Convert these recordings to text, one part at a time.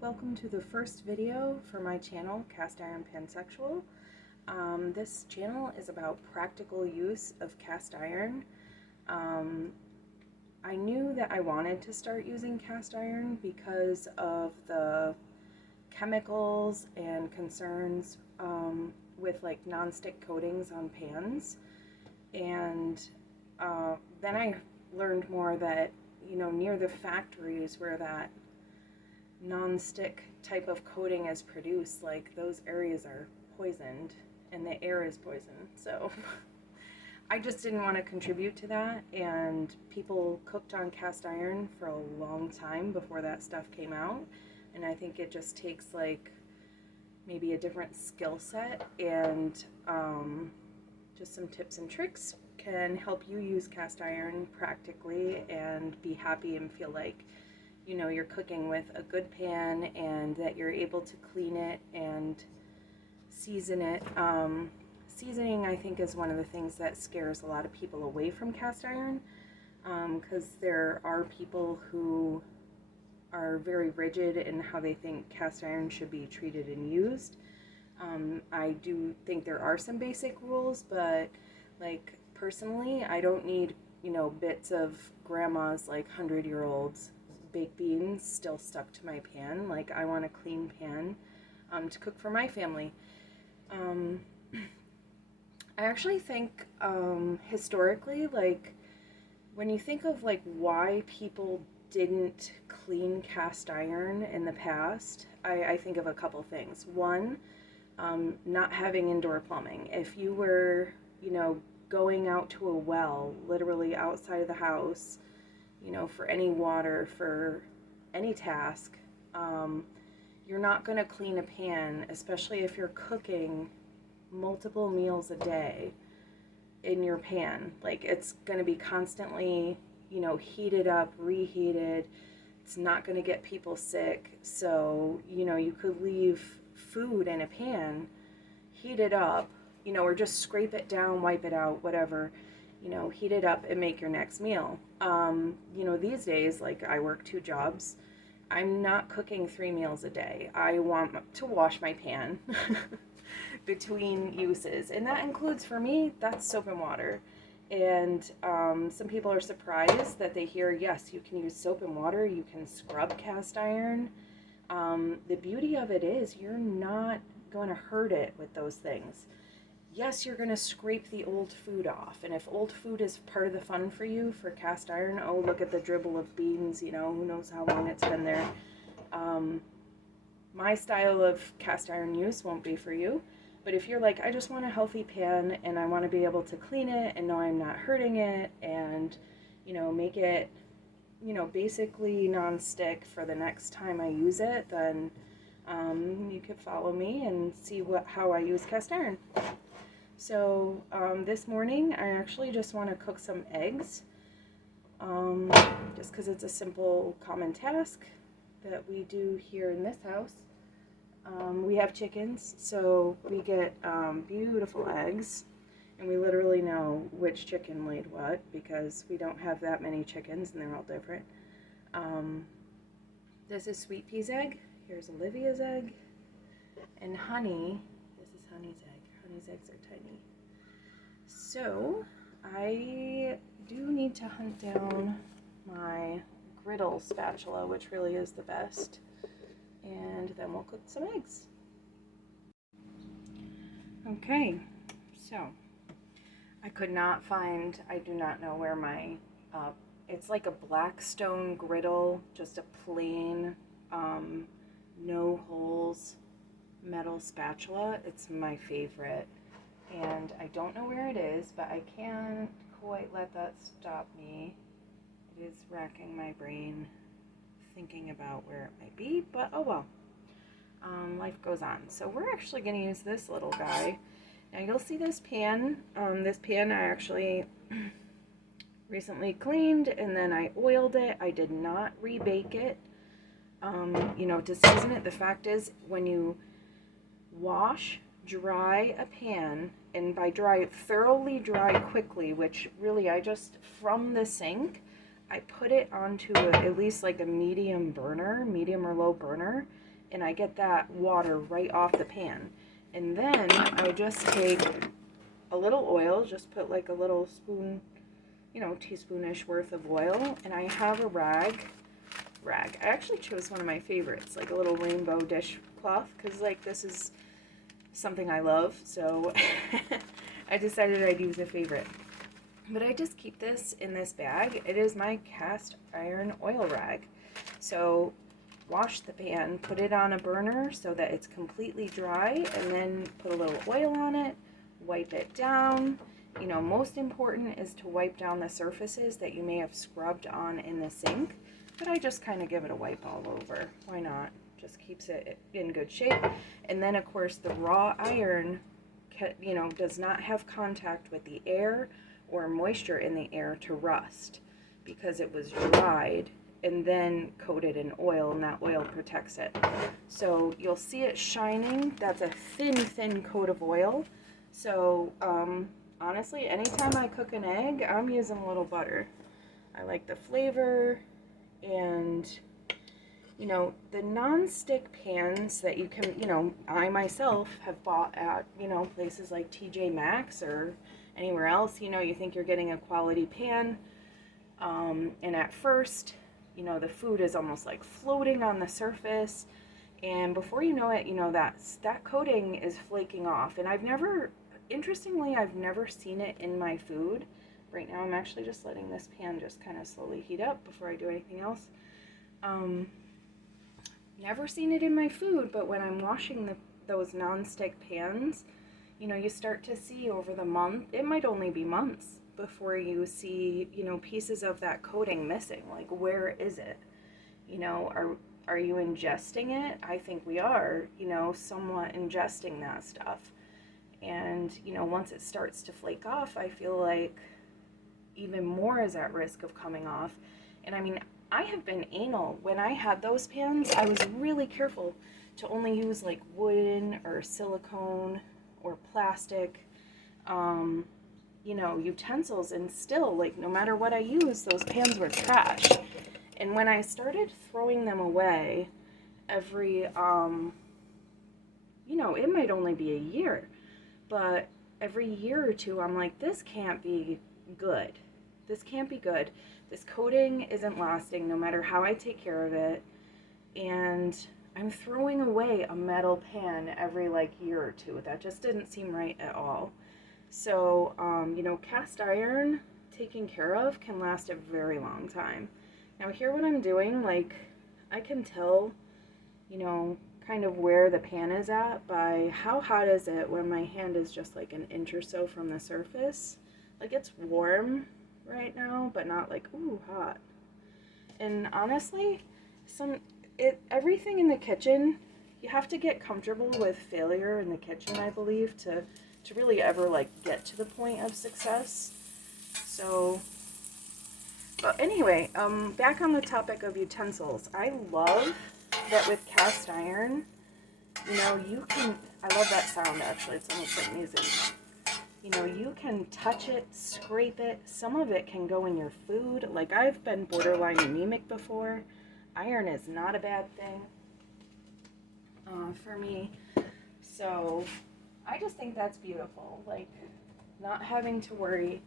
welcome to the first video for my channel, Cast Iron Pansexual. This channel is about practical use of cast iron. I knew that I wanted to start using cast iron because of the chemicals and concerns with like non-stick coatings on pans, and then I learned more that, you know, near the factories where that non-stick type of coating is produced, like those areas are poisoned and the air is poisoned. So I just didn't want to contribute to that, and people cooked on cast iron for a long time before that stuff came out, and I think it just takes like maybe a different skill set, and just some tips and tricks can help you use cast iron practically and be happy and feel like, you know, you're cooking with a good pan and that you're able to clean it and season it. Seasoning, I think, is one of the things that scares a lot of people away from cast iron, because there are people who are very rigid in how they think cast iron should be treated and used. I do think there are some basic rules, but like personally, I don't need, you know, bits of grandma's like 100-year-olds baked beans still stuck to my pan. Like, I want a clean pan to cook for my family. I actually think historically, like when you think of like why people didn't clean cast iron in the past, I think of a couple things. One, not having indoor plumbing. If you were, you know, going out to a well, literally outside of the house, you know, for any water, for any task, you're not going to clean a pan, especially if you're cooking multiple meals a day in your pan. Like, it's going to be constantly, you know, heated up, reheated. It's not going to get people sick. So, you know, you could leave food in a pan, heat it up, you know, or just scrape it down, wipe it out, whatever, you know, heat it up and make your next meal. You know, these days, like, I work 2 jobs. I'm not cooking 3 meals a day. I want to wash my pan between uses, and that includes, for me, that's soap and water. And some people are surprised that they hear, yes, you can use soap and water, you can scrub cast iron. The beauty of it is you're not going to hurt it with those things. Yes, you're going to scrape the old food off, and if old food is part of the fun for you for cast iron, oh, look at the dribble of beans, you know, who knows how long it's been there. My style of cast iron use won't be for you, but if you're like, I just want a healthy pan and I want to be able to clean it and know I'm not hurting it, and, you know, make it, you know, basically non-stick for the next time I use it, then you could follow me and see how I use cast iron. So this morning I actually just want to cook some eggs, just because it's a simple, common task that we do here in this house. We have chickens, so we get beautiful eggs, and we literally know which chicken laid what because we don't have that many chickens and they're all different. This is Sweet Pea's egg. Here's Olivia's egg. And Honey, this is Honey's egg. Honey's eggs are tiny. So I do need to hunt down my griddle spatula, which really is the best, and then we'll cook some eggs. Okay, so I could not find, I do not know where my, it's like a Blackstone griddle, just a plain, no holes metal spatula. It's my favorite, and I don't know where it is, but I can't quite let that stop me. It is racking my brain thinking about where it might be, but oh well. Life goes on. So we're actually going to use this little guy. Now you'll see this pan. This pan I actually recently cleaned, and then I oiled it. I did not rebake it, you know, to season it. The fact is, when you wash, dry a pan, and by dry, thoroughly dry quickly, which really I just, from the sink, I put it onto at least like a medium or low burner, and I get that water right off the pan. And then I just take a little oil, just put like a little spoon, teaspoonish worth of oil, and I have a rag. I actually chose one of my favorites, like a little rainbow dishcloth, because like this is something I love, so I decided I'd use a favorite. But I just keep this in this bag. It is my cast iron oil rag. So wash the pan, put it on a burner so that it's completely dry, and then put a little oil on it, wipe it down. Most important is to wipe down the surfaces that you may have scrubbed on in the sink, but I just kind of give it a wipe all over. Why not? Just keeps it in good shape. And then of course the raw iron, does not have contact with the air or moisture in the air to rust, because it was dried and then coated in oil, and that oil protects it. So you'll see it shining. That's a thin coat of oil. So honestly, anytime I cook an egg, I'm using a little butter. I like the flavor. And the non-stick pans that you can, I myself have bought at, places like TJ Maxx or anywhere else, you think you're getting a quality pan, and at first, the food is almost like floating on the surface, and before you know it, that coating is flaking off. And I've never seen it in my food. Right now I'm actually just letting this pan just kind of slowly heat up before I do anything else. Never seen it in my food, but when I'm washing those non-stick pans, you start to see over the month, it might only be months before you see, pieces of that coating missing. Like, where is it? Are you ingesting it? I think we are, somewhat ingesting that stuff. And, once it starts to flake off, I feel like even more is at risk of coming off. And I mean, I have been anal. When I had those pans, I was really careful to only use like wooden or silicone or plastic, utensils, and still, like, no matter what I used, those pans were trash. And when I started throwing them away every, it might only be a year, but every year or two, I'm like, this can't be good. This can't be good. This coating isn't lasting no matter how I take care of it. And I'm throwing away a metal pan every year or two. That just didn't seem right at all. So, cast iron taken care of can last a very long time. Now here what I'm doing, I can tell, kind of where the pan is at by how hot is it when my hand is just like an inch or so from the surface. It's warm right now, but not ooh, hot. And honestly, everything in the kitchen, you have to get comfortable with failure in the kitchen, I believe, to really ever get to the point of success. So, but anyway, back on the topic of utensils, I love that with cast iron, you can, I love that sound actually, it's almost like music. You can touch it, scrape it. Some of it can go in your food. I've been borderline anemic before. Iron is not a bad thing for me. So I just think that's beautiful. Not having to worry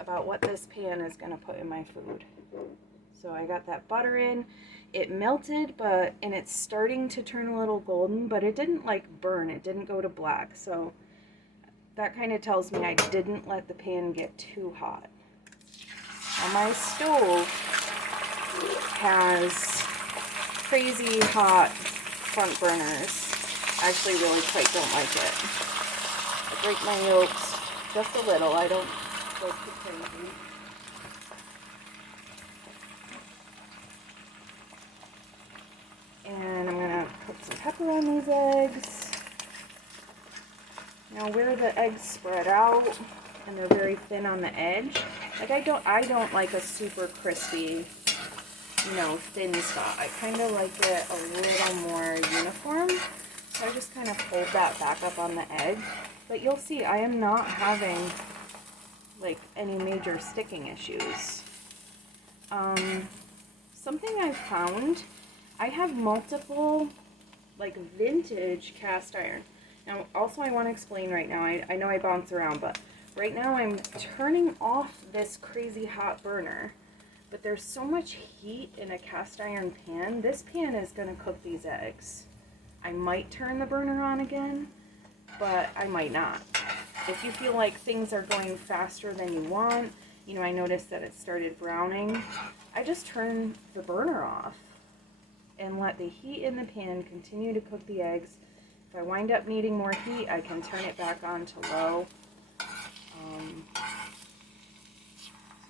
about what this pan is going to put in my food. So I got that butter in. It melted, and it's starting to turn a little golden, but it didn't burn. It didn't go to black. So that kind of tells me I didn't let the pan get too hot. Now my stove has crazy hot front burners. I actually really quite don't like it. I break my yolks just a little. I don't go too crazy. And I'm going to put some pepper on these eggs. Now where the eggs spread out and they're very thin on the edge, I don't like a super crispy, thin spot. I kind of like it a little more uniform. So I just kind of fold that back up on the egg. But you'll see I am not having any major sticking issues. Something I've found, I have multiple like vintage cast iron. Now also I want to explain right now, I know I bounce around, but right now I'm turning off this crazy hot burner. But there's so much heat in a cast iron pan. This pan is going to cook these eggs. I might turn the burner on again, but I might not. If you feel like things are going faster than you want, you know, I noticed that it started browning, I just turn the burner off and let the heat in the pan continue to cook the eggs. If I wind up needing more heat, I can turn it back on to low. So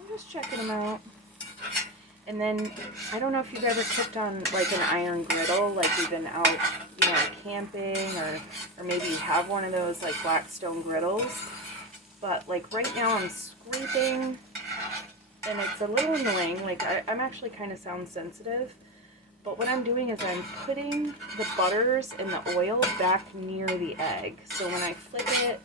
I'm just checking them out. And then, I don't know if you've ever cooked on like an iron griddle, like you've been out, you know, camping, or maybe you have one of those like Blackstone griddles. But like right now I'm scraping, and it's a little annoying. Like I'm actually kind of sound sensitive. But what I'm doing is I'm putting the butters and the oil back near the egg. So when I flip it,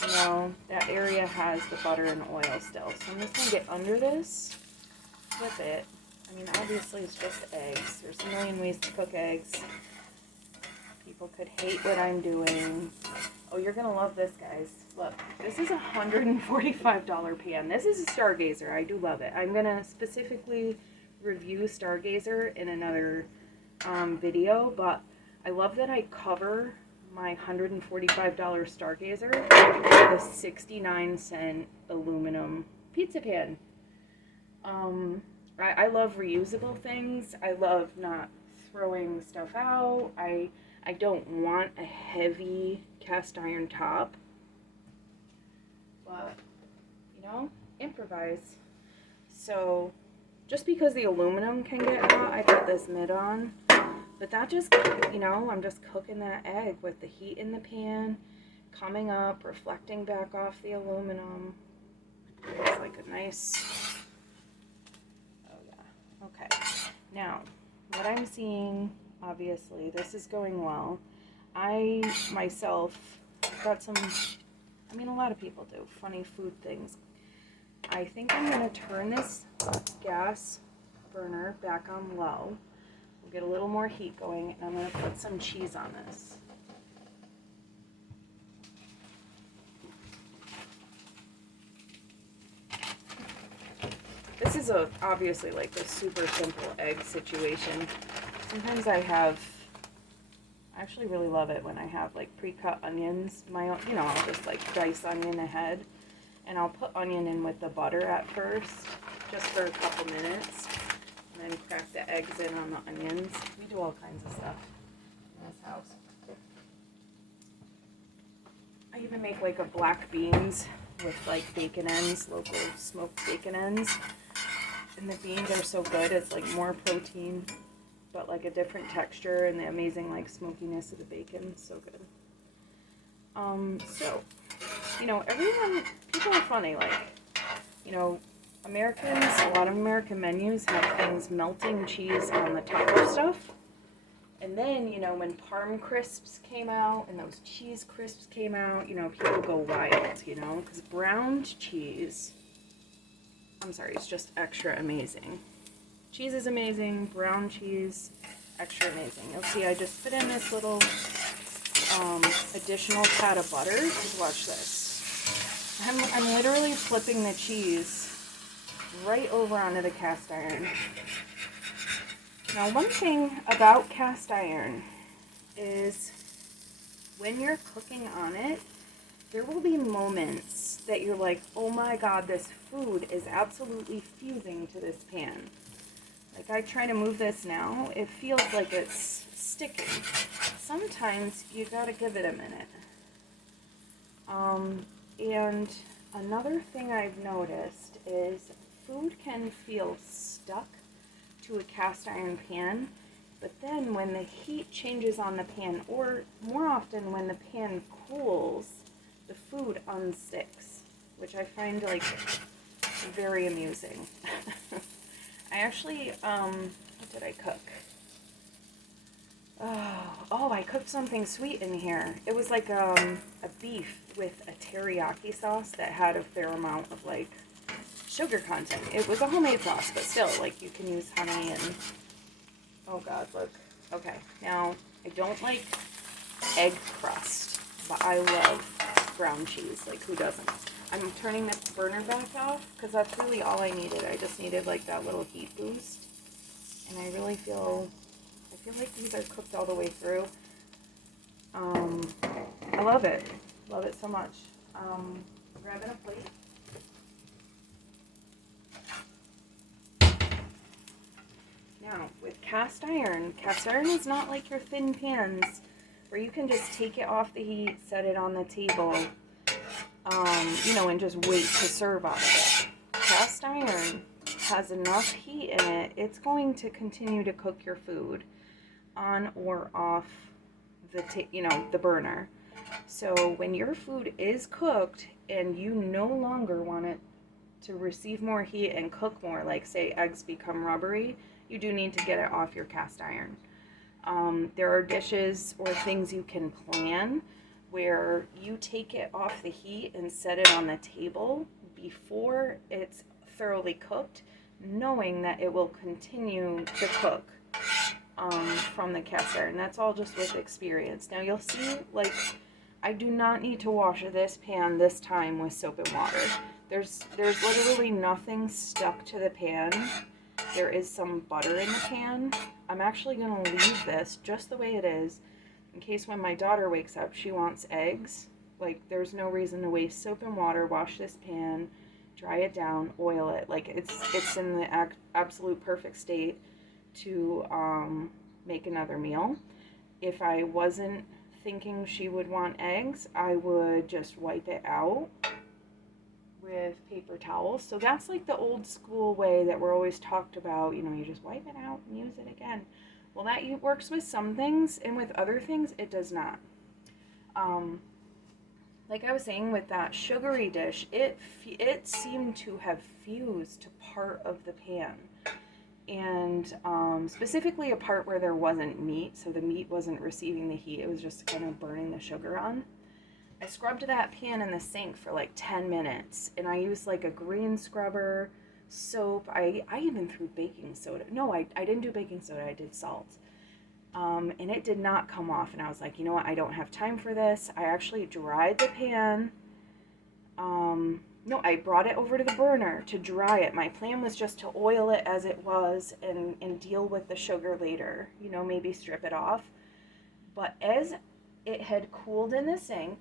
you know, that area has the butter and oil still. So I'm just going to get under this, flip it. I mean, obviously it's just eggs. There's a million ways to cook eggs. People could hate what I'm doing. Oh, you're going to love this, guys. Look, this is a $145 pan. This is a Stargazer. I do love it. I'm going to specifically review Stargazer in another video, but I love that I cover my $145 Stargazer with a 69-cent aluminum pizza pan. I love reusable things. I love not throwing stuff out. I don't want a heavy cast iron top, but you know, improvise. So just because the aluminum can get hot, I put this mid on. But that just, you know, I'm just cooking that egg with the heat in the pan, coming up, reflecting back off the aluminum. It's like a nice, oh yeah, okay. Now, what I'm seeing, obviously, this is going well. I, myself, got some, I mean, a lot of people do funny food things. I think I'm going to turn this gas burner back on low. We'll get a little more heat going, and I'm going to put some cheese on this. This is obviously like a super simple egg situation. Sometimes I actually really love it when I have like pre-cut onions. My own, you know, I'll just like dice onion ahead. And I'll put onion in with the butter at first, just for a couple minutes, and then crack the eggs in on the onions. We do all kinds of stuff in this house. I even make like a black beans with like bacon ends, local smoked bacon ends. And the beans are so good, it's like more protein, but like a different texture, and the amazing like smokiness of the bacon, so good. So, you know, people are funny, like, you know, Americans, a lot of American menus have things melting cheese on the top of stuff. And then, you know, when Parm crisps came out and those cheese crisps came out, you know, people go wild, you know, because browned cheese, I'm sorry, it's just extra amazing. Cheese is amazing, brown cheese, extra amazing. You'll see I just put in this little additional pat of butter. Just watch this. I'm literally flipping the cheese right over onto the cast iron. Now, one thing about cast iron is when you're cooking on it, there will be moments that you're like, oh my god, this food is absolutely fusing to this pan. Like, I try to move this now, it feels like it's sticking. Sometimes you gotta give it a minute. And another thing I've noticed is food can feel stuck to a cast iron pan, but then when the heat changes on the pan, or more often when the pan cools, the food unsticks, which I find like very amusing. I actually, what did I cook? Oh, I cooked something sweet in here. It was like a beef with a teriyaki sauce that had a fair amount of like sugar content. It was a homemade sauce, but still, like, you can use honey and, oh god, look. Okay, now, I don't like egg crust, but I love ground cheese. Like, who doesn't? I'm turning the burner back off because that's really all I needed. I just needed like that little heat boost, and I really feel like these are cooked all the way through. I love it so much. Grabbing a plate. Now, with cast iron is not like your thin pans where you can just take it off the heat, set it on the table, you know, and just wait to serve out of it. Cast iron has enough heat in it, it's going to continue to cook your food on or off the burner. So when your food is cooked and you no longer want it to receive more heat and cook more, like say eggs become rubbery, you do need to get it off your cast iron. There are dishes or things you can plan where you take it off the heat and set it on the table before it's thoroughly cooked, knowing that it will continue to cook from the cast iron. That's all just with experience. Now you'll see, like, I do not need to wash this pan this time with soap and water. There's literally nothing stuck to the pan. There is some butter in the pan. I'm actually going to leave this just the way it is in case when my daughter wakes up she wants eggs. Like, there's no reason to waste soap and water. Wash this pan, dry it down, oil it. Like, it's in the absolute perfect state to make another meal. If I wasn't thinking she would want eggs, I would just wipe it out with paper towels. So that's like the old school way that we're always talked about, you know, you just wipe it out and use it again. Well, that works with some things, and with other things it does not. Like I was saying with that sugary dish, it seemed to have fused to part of the pan, and specifically a part where there wasn't meat, so the meat wasn't receiving the heat, it was just kind of burning the sugar on. I scrubbed that pan in the sink for like 10 minutes, and I used like a green scrubber, soap. I even threw baking soda. No, I didn't do baking soda, I did salt. And it did not come off, and I was like, you know what, I don't have time for this. I actually dried the pan. No, I brought it over to the burner to dry it. My plan was just to oil it as it was and deal with the sugar later, you know, maybe strip it off. But as it had cooled in the sink,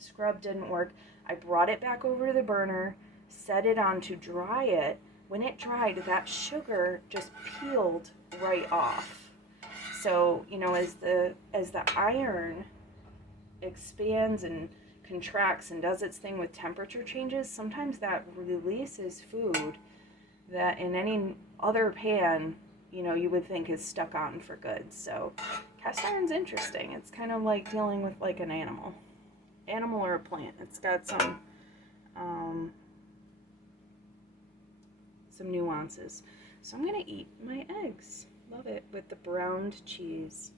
scrub didn't work, I brought it back over to the burner, set it on to dry it. When it dried, that sugar just peeled right off. So, you know, as the iron expands and contracts and does its thing with temperature changes, sometimes that releases food that in any other pan, you know, you would think is stuck on for good. So cast iron's interesting. It's kind of like dealing with like an animal or a plant. It's got some nuances. So I'm gonna eat my eggs. Love it, with the browned cheese.